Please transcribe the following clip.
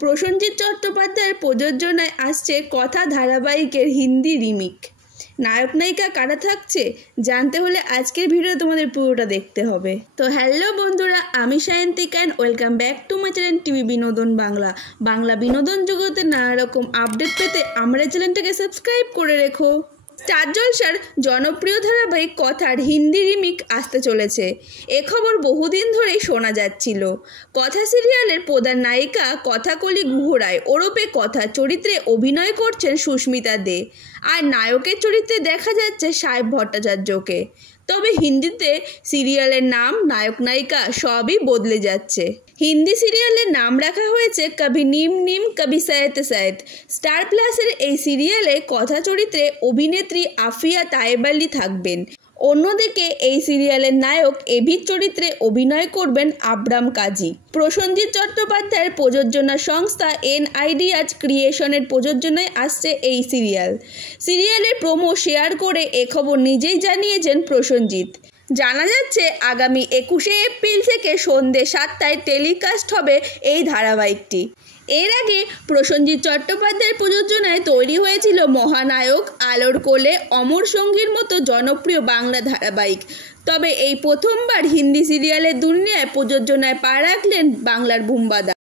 প্রসেনজিৎ চট্টোপাধ্যায়ের প্রযোজনায় আসছে কথা ধারাবাহিকের হিন্দি রিমেক। নায়ক নায়িকা কারা থাকছে জানতে হলে আজকের ভিডিও তোমাদের পুরোটা দেখতে হবে। তো হ্যালো বন্ধুরা, আমি Sayantika and welcome back to my channel TV বিনোদন বাংলা। বাংলা বিনোদন জগতে নানা রকম আপডেট পেতে আমার চ্যানেলটাকে সাবস্ক্রাইব করে রেখো। স্টার জলসার জনপ্রিয় ধারাবাহিক কথার হিন্দি রিমেক আসতে চলেছে। এ খবর বহুদিন ধরেই শোনা যাচ্ছিল। কথা সিরিয়ালের প্রধান নায়িকা কথাকলি গুহ রায় ওরফে কথা চরিত্রে অভিনয় করছেন সুস্মিতা দে, আর নায়কের চরিত্রে দেখা যাচ্ছে সাহেব ভট্টাচার্যকে। তবে হিন্দিতে সিরিয়ালের নাম, নায়ক নায়িকা সবই বদলে যাচ্ছে। হিন্দি সিরিয়ালের নাম রাখা হয়েছে কবি নিম নিম কবি সৈয়দ সৈয়দ। স্টার প্লাসের এই সিরিয়ালে কথা চরিত্রে অভিনেত্রী আফিয়া তায়েব আলী থাকবেন। অন্যদিকে এই সিরিয়ালের নায়ক এভির চরিত্রে অভিনয় করবেন আবরাম কাজী। প্রসেনজিৎ চট্টোপাধ্যায়ের প্রযোজনা সংস্থা এনআইডিয়াজ ক্রিয়েশনের প্রযোজনায় আসছে এই সিরিয়ালের প্রোমো শেয়ার করে এ খবর নিজেই জানিয়েছেন প্রসেনজিৎ। জানা যাচ্ছে আগামী 21শে এপ্রিল থেকে সন্ধ্যে 7টায় টেলিকাস্ট হবে এই ধারাবাহিকটি। এর আগে প্রসেনজিৎ চট্টোপাধ্যায়ের প্রযোজনায় তৈরি হয়েছিল মহানায়ক, আলোর কোলে, অমর সঙ্গীর মতো জনপ্রিয় বাংলা ধারাবাহিক। তবে এই প্রথমবার হিন্দি সিরিয়ালের দুনিয়ায় প্রযোজনায় পা রাখলেন বাংলার বুম্বাদা।